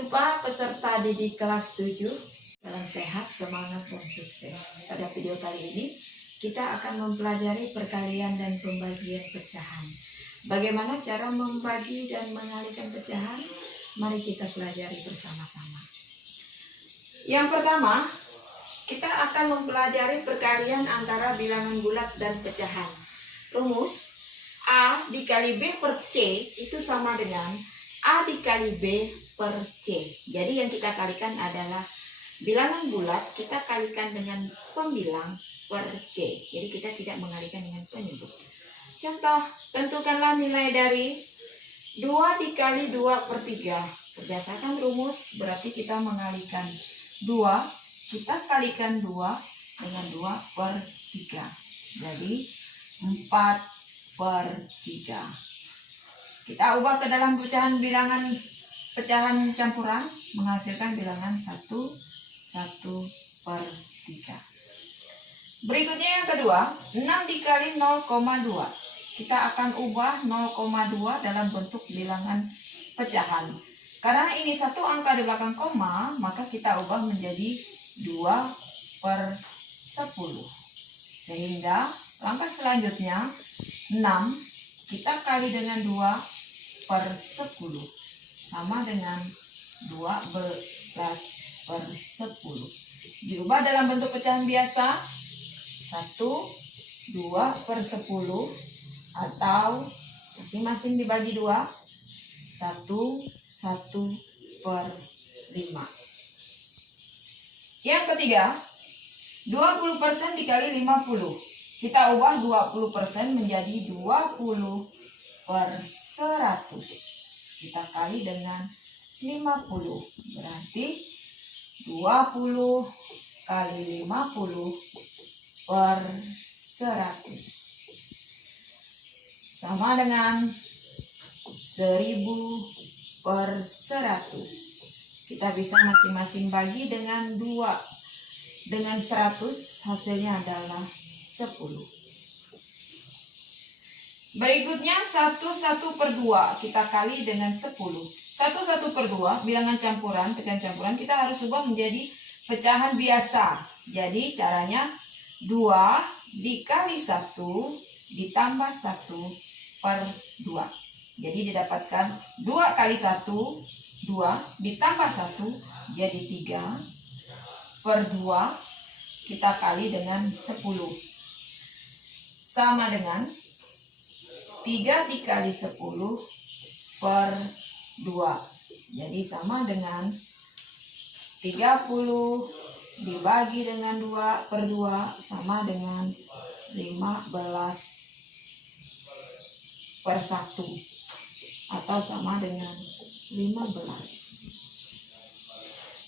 jumpa peserta didik kelas 7. Salam sehat, semangat, dan sukses. Pada video kali ini kita akan mempelajari perkalian dan pembagian pecahan. Bagaimana cara membagi dan mengalihkan pecahan? Mari kita pelajari bersama-sama. Yang pertama, kita akan mempelajari perkalian antara bilangan bulat dan pecahan. Rumus A dikali B per C itu sama dengan A dikali B per C. Jadi yang kita kalikan adalah bilangan bulat, kita kalikan dengan pembilang per C. Jadi kita tidak mengalihkan dengan penyebut. Contoh, tentukanlah nilai dari 2 dikali 2 per 3. Berdasarkan rumus berarti kita mengalihkan 2, kita kalikan 2 dengan 2 per 3. Jadi 4 per 3. Kita ubah ke dalam pecahan campuran, menghasilkan bilangan 1 per 3. Berikutnya yang kedua, 6 dikali 0,2. Kita akan ubah 0,2 dalam bentuk bilangan pecahan. Karena ini satu angka di belakang koma, maka kita ubah menjadi 2 per 10. Sehingga langkah selanjutnya 6 kita kali dengan 2 per 10 sama dengan 12 per 10. Diubah dalam bentuk pecahan biasa 1, 2 per 10 atau masing-masing dibagi 2 1 per 5. Yang ketiga, 20% dikali 50. Kita ubah 20% menjadi 20 per 100. Kita kali dengan 50. Berarti 20 kali 50 per 100. Sama dengan 1000 per 100. Kita bisa masing-masing bagi dengan 2. Dengan 100 hasilnya adalah 10. Berikutnya 1 per 2 kita kali dengan 10. 1 per 2 bilangan campuran, pecahan campuran kita harus ubah menjadi pecahan biasa. Jadi caranya 2 dikali 1 ditambah 1 per 2. Jadi didapatkan 2 kali 1, 2 ditambah 1 jadi 3 per 2 kita kali dengan 10. Sama dengan 3 dikali 10 per 2. Jadi sama dengan 30 dibagi dengan 2 per 2 sama dengan 15 per 1. Atau sama dengan 15.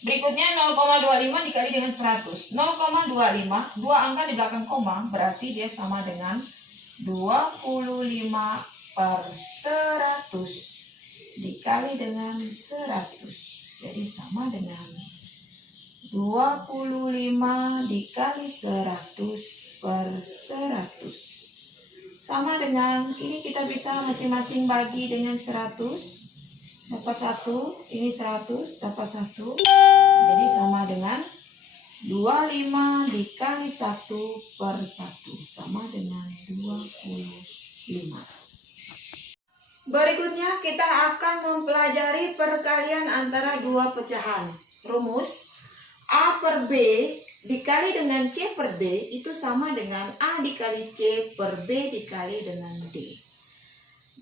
Berikutnya 0,25 dikali dengan 100. 0,25, dua angka di belakang koma, berarti dia sama dengan 25 per 100 dikali dengan 100. Jadi sama dengan 25 dikali 100 per 100. Sama dengan, ini kita bisa masing-masing bagi dengan 100. Dapat 1, ini 100, dapat 1. Jadi sama dengan 25 dikali 1 per 1 sama dengan 25. Berikutnya kita akan mempelajari perkalian antara dua pecahan. Rumus A per B dikali dengan C per D itu sama dengan A dikali C per B dikali dengan D.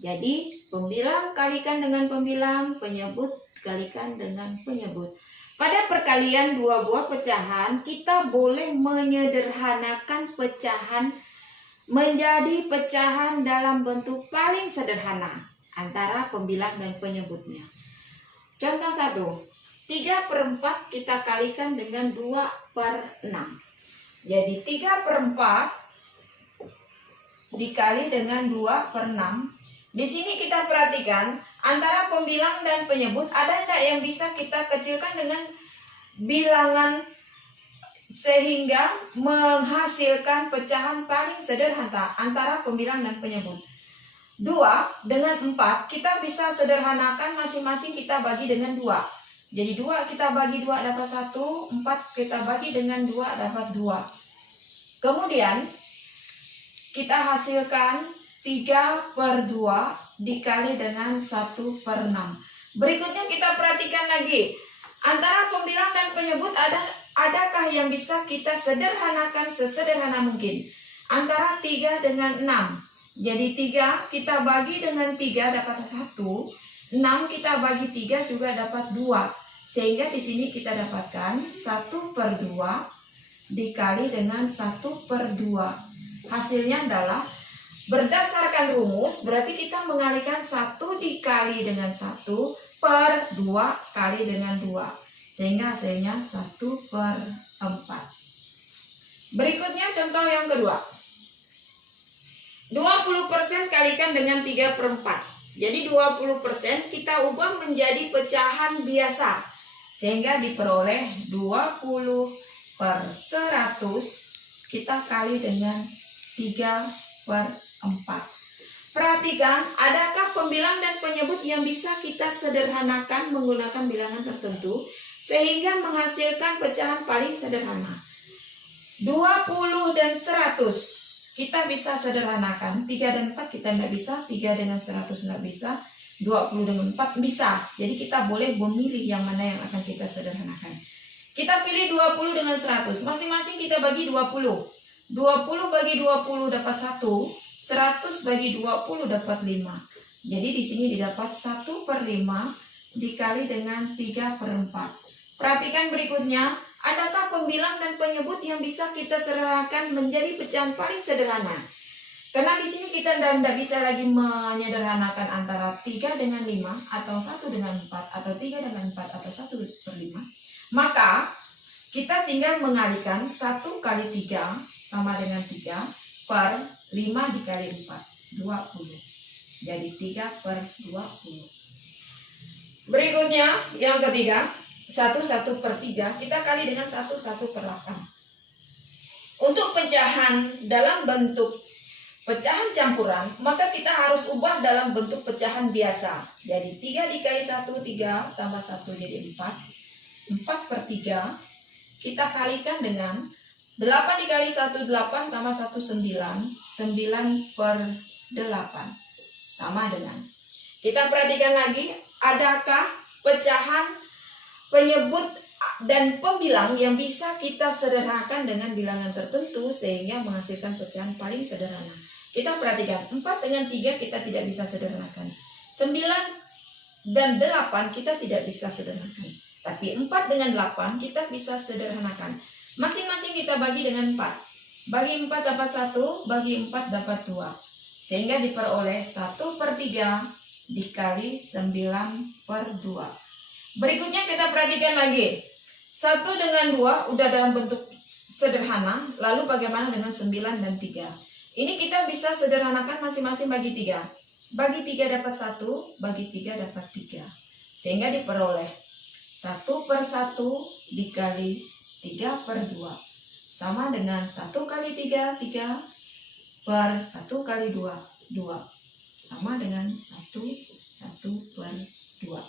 Jadi pembilang kalikan dengan pembilang, penyebut kalikan dengan penyebut. Pada perkalian dua buah pecahan, kita boleh menyederhanakan pecahan menjadi pecahan dalam bentuk paling sederhana antara pembilang dan penyebutnya. Contoh 1, 3 per 4 kita kalikan dengan 2 per 6. Jadi 3 per 4 dikali dengan 2 per 6. Di sini kita perhatikan antara pembilang dan penyebut ada enggak yang bisa kita kecilkan dengan bilangan sehingga menghasilkan pecahan paling sederhana antara pembilang dan penyebut. 2 dengan 4 kita bisa sederhanakan masing-masing kita bagi dengan 2. Jadi 2 kita bagi 2 dapat 1, 4 kita bagi dengan 2 dapat 2. Kemudian kita hasilkan 3/2 dikali dengan 1/6. Berikutnya kita perhatikan lagi. Antara pembilang dan penyebut adakah yang bisa kita sederhanakan sesederhana mungkin? Antara 3 dengan 6. Jadi 3 kita bagi dengan 3 dapat 1. 6 kita bagi 3 juga dapat 2. Sehingga di sini kita dapatkan 1/2 dikali dengan 1/2. Hasilnya adalah berdasarkan rumus berarti kita mengalihkan 1 dikali dengan 1/2 kali dengan 2. Sehingga hasilnya 1/4. Berikutnya contoh yang kedua. 20% kalikan dengan 3/4. Jadi 20% kita ubah menjadi pecahan biasa. Sehingga diperoleh 20/100 kita kali dengan 3/4. Perhatikan, adakah pembilang dan penyebut yang bisa kita sederhanakan menggunakan bilangan tertentu sehingga menghasilkan pecahan paling sederhana? 20 dan 100 kita bisa sederhanakan. 3 dan 4 kita tidak bisa, 3 dengan 100 tidak bisa, 20 dengan 4 bisa. Jadi kita boleh memilih yang mana yang akan kita sederhanakan. Kita pilih 20 dengan 100. Masing-masing kita bagi 20. 20 bagi 20 dapat 1. 100 bagi 20 dapat 5. Jadi di sini didapat 1/5 dikali dengan 3/4. Perhatikan berikutnya. Adakah pembilang dan penyebut yang bisa kita sederhanakan menjadi pecahan paling sederhana? Karena di sini kita tidak bisa lagi menyederhanakan antara 3 dengan 5 atau 1 dengan 4 atau 3 dengan 4 atau 1/5. Maka kita tinggal mengalihkan 1 kali 3 sama dengan 3/5 dikali 4, 20. Jadi 3/20. Berikutnya yang ketiga. 1/3 kita kali dengan 1/8. Untuk pecahan dalam bentuk pecahan campuran, maka kita harus ubah dalam bentuk pecahan biasa. Jadi 3 dikali 1, 3 tambah 1 jadi 4. 4/3 kita kalikan dengan 8 dikali 1, 8 tambah 1, 9. 9/8 sama dengan. Kita perhatikan lagi, adakah pecahan penyebut dan pembilang yang bisa kita sederhanakan dengan bilangan tertentu sehingga menghasilkan pecahan paling sederhana? Kita perhatikan, 4 dengan 3 kita tidak bisa sederhanakan. 9 dan 8 kita tidak bisa sederhanakan. Tapi 4 dengan 8 kita bisa sederhanakan. Masing-masing kita bagi dengan 4. Bagi 4 dapat 1, bagi 4 dapat 2. Sehingga diperoleh 1/3 dikali 9/2. Berikutnya kita perhatikan lagi. 1 dengan 2 udah dalam bentuk sederhana. Lalu bagaimana dengan 9 dan 3? Ini kita bisa sederhanakan masing-masing bagi 3. Bagi 3 dapat 1, bagi 3 dapat 3. Sehingga diperoleh 1/1 dikali 3/2. Sama dengan 1 kali 3, 3 per 1 kali 2, 2. Sama dengan 1/2.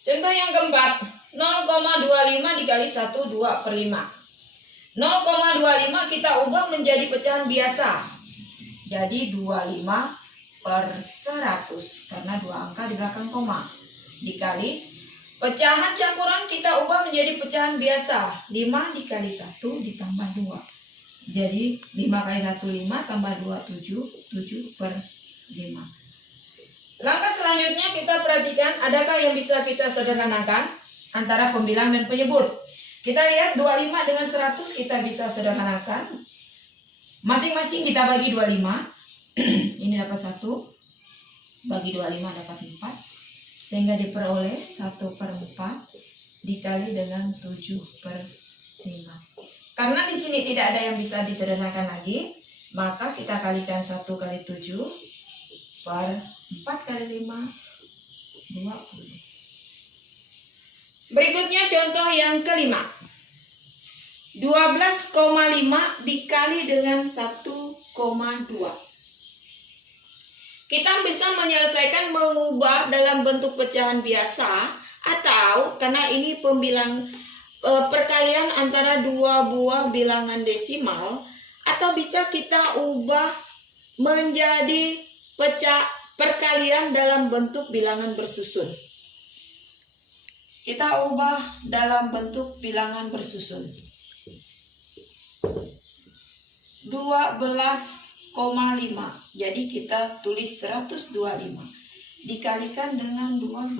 Contoh yang keempat, 0,25 dikali 1, 2/5. 0,25 kita ubah menjadi pecahan biasa. Jadi 25/100 karena 2 angka di belakang koma. Dikali pecahan campuran kita ubah menjadi pecahan biasa. 5 dikali 1 ditambah 2. Jadi 5 kali 1, 5 tambah 2, 7. 7/5. Langkah selanjutnya kita perhatikan adakah yang bisa kita sederhanakan antara pembilang dan penyebut. Kita lihat 25 dengan 100 kita bisa sederhanakan. Masing-masing kita bagi 25. Ini dapat 1. Bagi 25 dapat 4. Sehingga diperoleh 1/4 dikali dengan 7/5. Karena di sini tidak ada yang bisa disederhanakan lagi, maka kita kalikan 1 kali 7 per 4 kali 5, 20. Berikutnya contoh yang kelima. 12,5 dikali dengan 1,2. Kita bisa menyelesaikan mengubah dalam bentuk pecahan biasa, atau karena ini perkalian antara dua buah bilangan desimal, atau bisa kita ubah menjadi perkalian dalam bentuk bilangan bersusun. Kita ubah dalam bentuk bilangan bersusun. 12,5. Jadi kita tulis 125 dikalikan dengan 12.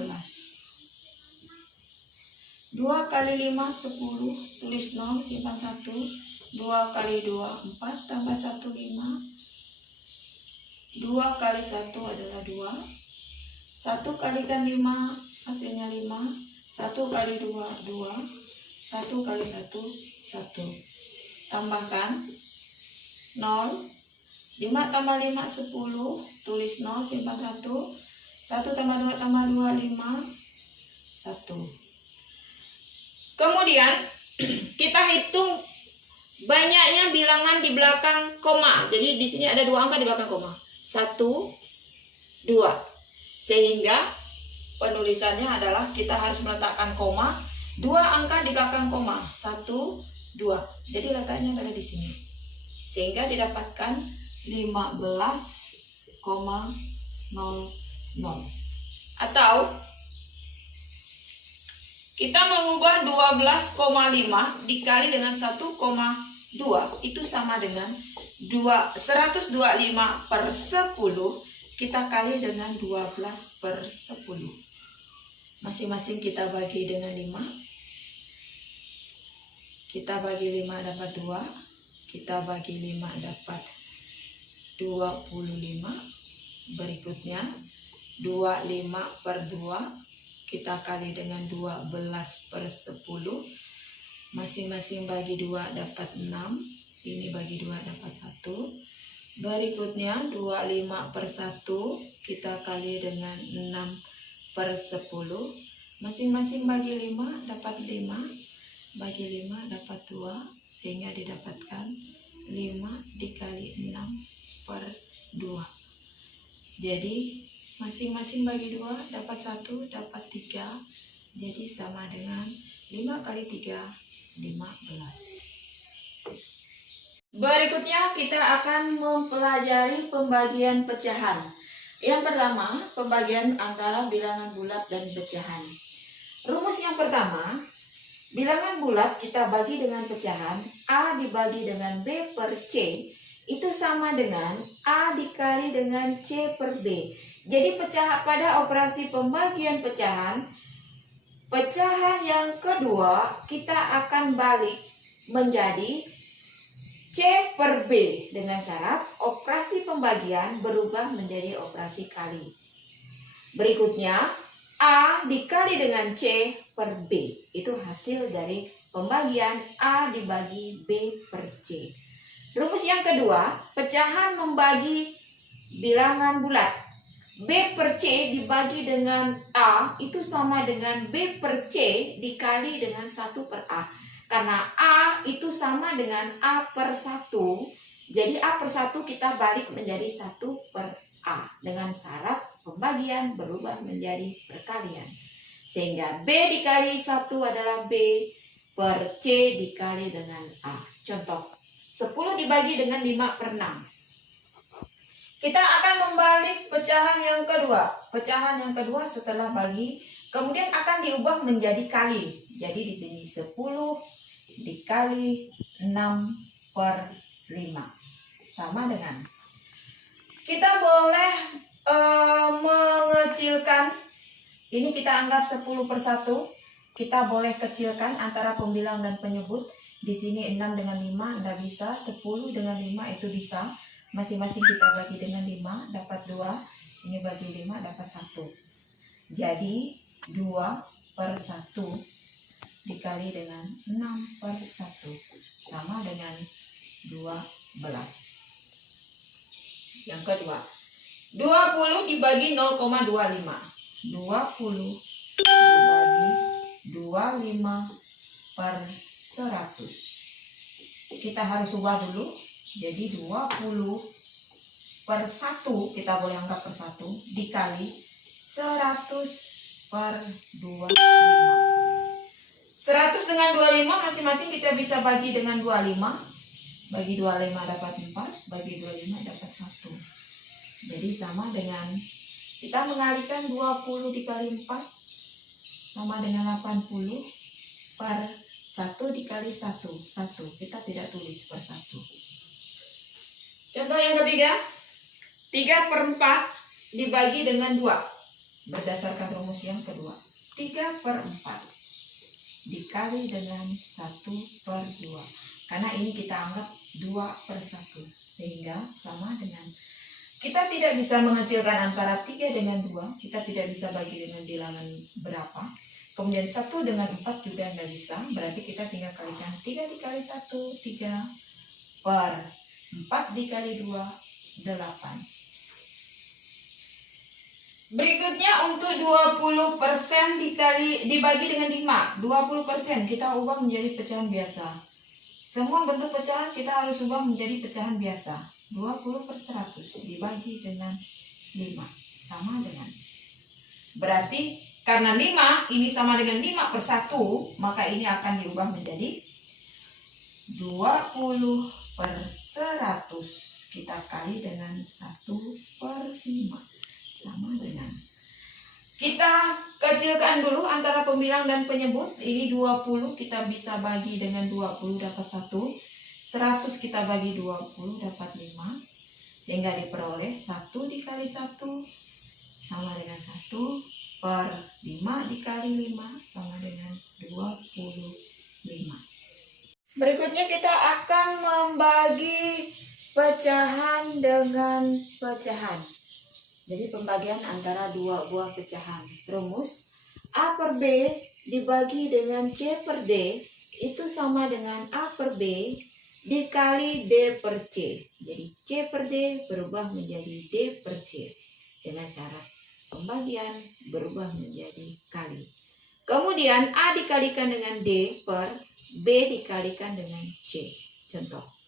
2 kali 5 10, tulis 0, simpan 1. 2 kali 2 4, tambah 1 5. 2 kali 1 adalah 2. 1 kalikan 5 hasilnya 5. 1 kali 2 2. 1 kali 1 1. Tambahkan 0. 5 tambah 5 10, tulis 0, simpan 1. 1 tambah 2 tambah 2 5 1. Kemudian kita hitung banyaknya bilangan di belakang koma. Jadi di sini ada 2 angka di belakang koma. 1 2. Sehingga penulisannya adalah kita harus meletakkan koma, 2 angka di belakang koma. 1 2. Jadi letaknya ada di sini. Sehingga didapatkan 15,00. Atau kita mengubah 12,5 dikali dengan 1,2 itu sama dengan 125 per 10 kita kali dengan 12 per 10. Masing-masing kita bagi dengan 5. Kita bagi 5 dapat 2. Kita bagi 5 dapat 25. Berikutnya 25 per 2 kita kali dengan 12 per 10. Masing-masing bagi 2 dapat 6. Ini bagi 2 dapat 1. Berikutnya 25 per 1 kita kali dengan 6 per 10. Masing-masing bagi 5 dapat 5. Bagi 5 dapat 2. Sehingga didapatkan 5 dikali 6 per 2. Jadi masing-masing bagi 2 dapat 1, dapat 3. Jadi sama dengan 5 kali 3, 15. Berikutnya kita akan mempelajari pembagian pecahan. Yang pertama, pembagian antara bilangan bulat dan pecahan. Rumus yang pertama, bilangan bulat kita bagi dengan pecahan, A dibagi dengan B per C, itu sama dengan A dikali dengan C per B. Jadi pada operasi pembagian pecahan yang kedua kita akan balik menjadi C per B dengan syarat operasi pembagian berubah menjadi operasi kali. Berikutnya A dikali dengan C per B. Itu hasil dari pembagian A dibagi B per C. Rumus yang kedua, pecahan membagi bilangan bulat. B per C dibagi dengan A itu sama dengan B per C dikali dengan 1 per A. Karena A itu sama dengan A per 1, jadi A per 1 kita balik menjadi 1 per A. Dengan syarat pembagian berubah menjadi perkalian. Sehingga B dikali 1 adalah B per C dikali dengan A. Contoh, 10 dibagi dengan 5 per 6. Kita akan membalik pecahan yang kedua. Pecahan yang kedua setelah bagi, kemudian akan diubah menjadi kali. Jadi di sini 10 dikali 6 per 5. Sama dengan. Kita boleh mengecilkan. Ini kita anggap 10 per 1. Kita boleh kecilkan antara pembilang dan penyebut. Di sini 6 dengan 5 enggak bisa. 10 dengan 5 itu bisa. Masing-masing kita bagi dengan 5 dapat 2. Ini bagi 5 dapat 1. Jadi 2 per 1 dikali dengan 6 per 1 sama dengan 12. Yang kedua, 20 dibagi 0,25. 20 dibagi 25 per 100. Kita harus ubah dulu. Jadi 20 per per 1, kita boleh anggap per 1, dikali 100 per 25. 100 dengan 25 masing-masing kita bisa bagi dengan 25. Bagi 25 dapat 4, bagi 25 dapat 1. Jadi sama dengan kita mengalikan 20 dikali 4 sama dengan 80 per 1 dikali 1. Kita tidak tulis per 1. Contoh yang ketiga, 3 per 4 dibagi dengan 2. Berdasarkan rumus yang kedua. 3 per 4 dikali dengan 1 per 2. Karena ini kita anggap 2 per 1. Sehingga sama dengan, kita tidak bisa mengecilkan antara 3 dengan 2. Kita tidak bisa bagi dengan bilangan berapa. Kemudian 1 dengan 4 juga tidak bisa. Berarti kita tinggal kalikan 3 dikali 1, 3 per 4 dikali 2, 8. Berikutnya untuk 20% dibagi dengan 5. 20% kita ubah menjadi pecahan biasa. Semua bentuk pecahan kita harus ubah menjadi pecahan biasa. 20 per 100 dibagi dengan 5. Sama dengan. Berarti karena 5 ini sama dengan 5 per 1. Maka ini akan diubah menjadi 20 per 100. Kita kali dengan 1 per 5. Sama dengan. Kita kecilkan dulu antara pembilang dan penyebut. Ini 20 kita bisa bagi dengan 20 dapat 1. 100 kita bagi 20 dapat 5. Sehingga diperoleh 1 dikali 1 sama dengan 1 per 5 dikali 5 sama dengan 25. Berikutnya kita akan membagi pecahan dengan pecahan. Jadi pembagian antara dua buah pecahan. Rumus A per B dibagi dengan C per D itu sama dengan A per B dikali D per C. Jadi C per D berubah menjadi D per C. Dengan syarat pembagian berubah menjadi kali. Kemudian A dikalikan dengan D per B dikalikan dengan C. Contoh.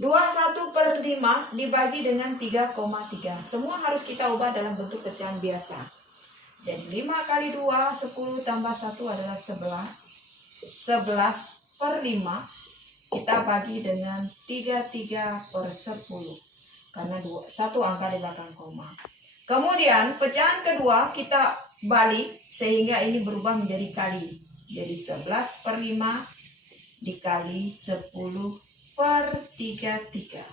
21 per 5 dibagi dengan 3,3. Semua harus kita ubah dalam bentuk pecahan biasa. Jadi 5 kali 2, 10 tambah 1 adalah 11. 11 per 5 kita bagi dengan 33 per 10. Karena 1 angka di belakang koma. Kemudian pecahan kedua kita balik sehingga ini berubah menjadi kali. Jadi 11 per 5 dikali 10 per 33.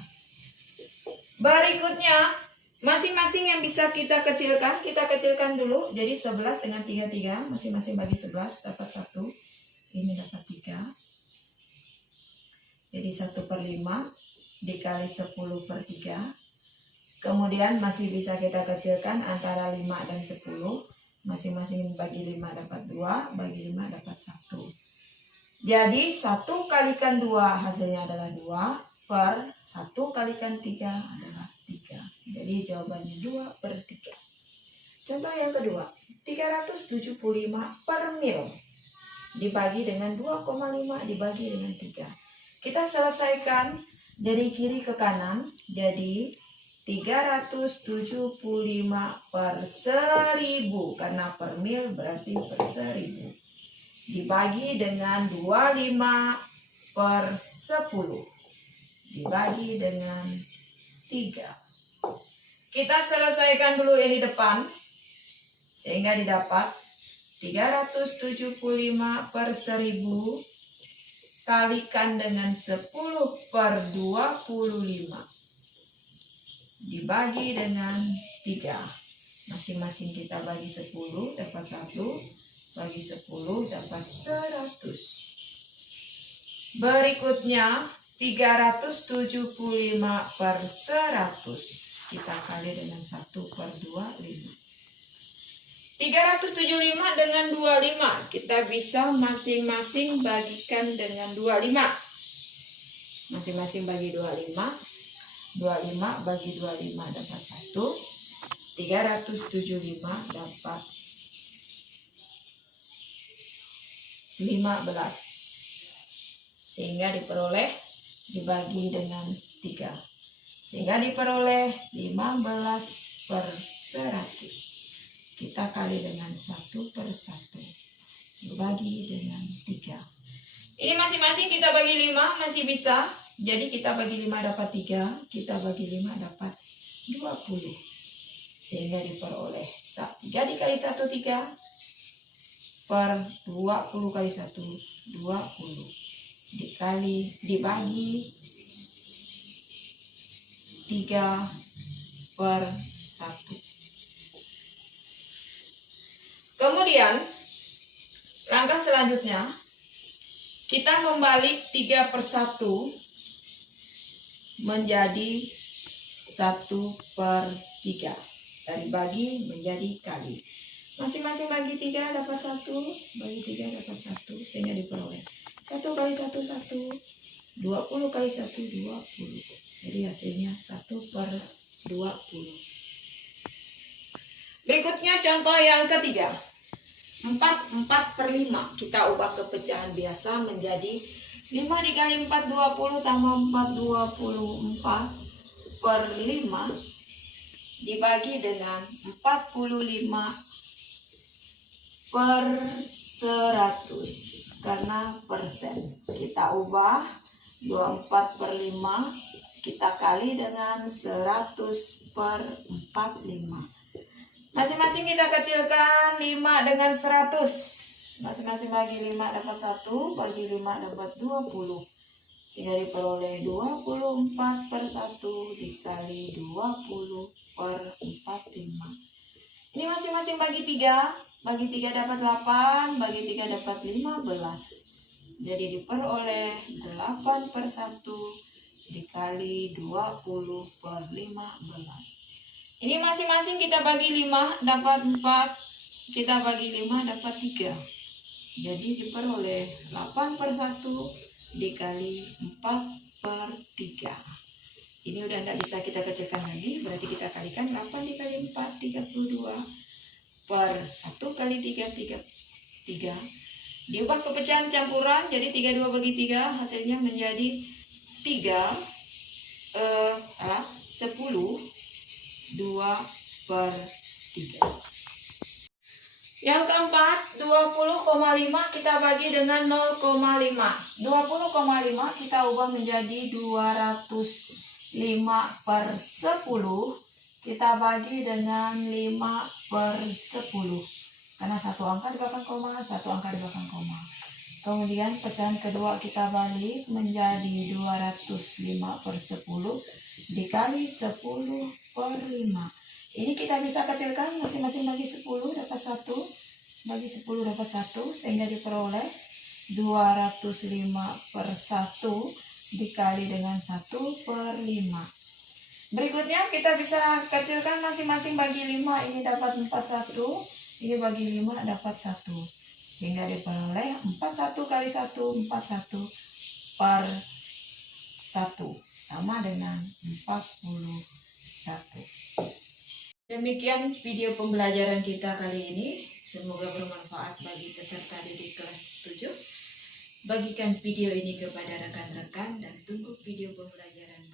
Berikutnya masing-masing yang bisa kita kecilkan dulu. Jadi 11 dengan 33 masing-masing bagi 11 dapat 1. Ini dapat 3. Jadi 1 per 5 dikali 10 per 3. Kemudian masih bisa kita kecilkan antara 5 dan 10. Masing-masing bagi 5 dapat 2, bagi 5 dapat 1. Jadi 1 kalikan 2 hasilnya adalah 2 per 1 kalikan 3 adalah 3. Jadi jawabannya 2 per 3. Contoh yang kedua, 375 per mil dibagi dengan 2,5 dibagi dengan 3. Kita selesaikan dari kiri ke kanan. Jadi 375 per 1000 karena per mil berarti per 1000. Dibagi dengan 25 per 10. Dibagi dengan 3. Kita selesaikan dulu ini depan. Sehingga didapat 375 per 1000 kalikan dengan 10 per 25. Dibagi dengan 3. Masing-masing kita bagi 10 dapat 1. Bagi 10 dapat 100. Berikutnya 375 per 100. Kita kali dengan 1 per 25. 375 dengan 25. Kita bisa masing-masing bagikan dengan 25. Masing-masing bagi 25. 25 bagi 25 dapat 1. 375 dapat 15. Sehingga diperoleh dibagi dengan 3. sehingga diperoleh 15/100. Kita kali dengan 1/1, bagi dengan 3. Ini masing-masing kita bagi 5 masih bisa. Jadi kita bagi 5 dapat 3, kita bagi 5 dapat 20. Sehingga diperoleh 3 dikali 1 3 per 20 kali 1 20 dikali dibagi 3/1. Kemudian langkah selanjutnya kita membalik 3/1 menjadi 1/3. Dari bagi menjadi kali. Masing-masing bagi 3 dapat 1, bagi 3 dapat 1, sehingga diperoleh 1 kali 1 1, 20 kali 1 20. Jadi hasilnya 1/20. Berikutnya contoh yang ketiga. 4/5 kita ubah ke pecahan biasa menjadi 5 dikali 4 20 tambah 4 24/5 dibagi dengan 45/100 karena persen. Kita ubah 24/5 kita kali dengan 100/45. Masing-masing kita kecilkan 5 dengan 100. Masing-masing bagi 5 dapat 1, bagi 5 dapat 20. Sehingga diperoleh 24/1 dikali 20/45. Ini masing-masing bagi 3. Bagi 3 dapat 8, bagi 3 dapat 15. Jadi diperoleh 8/1 dikali 20/15. Ini masing-masing kita bagi 5 dapat 4, kita bagi 5 dapat 3. Jadi diperoleh 8/1 dikali 4/3. Ini udah tidak bisa kita kecilkan lagi, berarti kita kalikan 8 dikali 4 32 per 1 kali 3 3. Diubah ke pecahan campuran, jadi 32 bagi 3 hasilnya menjadi 10 2/3. Yang keempat, 20,5 kita bagi dengan 0,5. 20,5 kita ubah menjadi 205/10. Kita bagi dengan 5/10. Karena satu angka di belakang koma, satu angka di belakang koma. Kemudian pecahan kedua kita balik menjadi 205/10 dikali 10/5. Ini kita bisa kecilkan, masing-masing bagi 10 dapat 1, bagi 10 dapat 1, sehingga diperoleh 205/1 dikali dengan 1/5. Berikutnya kita bisa kecilkan, masing-masing bagi 5, ini dapat 41, ini bagi 5 dapat 1. Sehingga diperoleh 41 kali 1, 41/1 sama dengan 41. Demikian video pembelajaran kita kali ini. Semoga bermanfaat bagi peserta didik kelas 7. Bagikan video ini kepada rekan-rekan dan tunggu video pembelajaran